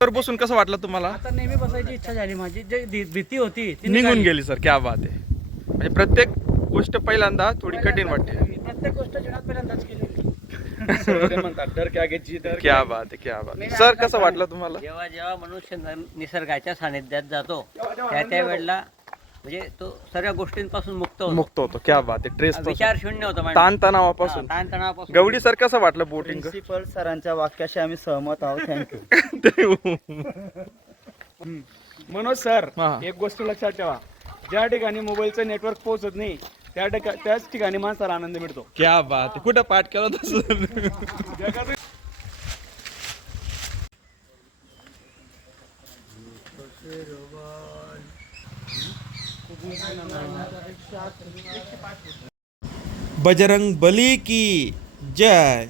तर बसून कसं वाटलं तुम्हाला? आता नेहमी बसायची इच्छा झाली माझी, जी भीती होती ती निघून गेली सर, क्या बात आहे. म्हणजे प्रत्येक गोष्ट पहिल्यांदा थोडी कठीण वाटते. प्रत्येक गोष्ट जीवनात पहिल्यांदाच केलेली. म्हणतात डर क्या गे जी डर क्या बात आहे, क्या बात आहे. सर कसं वाटलं तुम्हाला? जेव्हा जेव्हा मनुष्य निसर्गाच्या सानिध्यात जातो त्या वेळेला म्हणजे तो सर्व गोष्टींपासून मुक्त होतो, क्या बात आहे. ट्रेस विचार शून्य होतो ताणतणावापासून. ताणतणावापासून. गवडी सर कसं वाटलं बोटिंग? प्रिन्सिपल सरांच्या वाक्याशी आम्ही सहमत आहोत. थँक्यू. मनोज सर, हा. एक गोष्ट लक्षात ठेवा, ज्या ठिकाणी मोबाईलचं नेटवर्क पोहोचत नाही त्याच ठिकाणी माणसाला आनंद मिळतो. क्या बात आहे. कुठं पाठ केलं तसं? बजरंग बली की जय.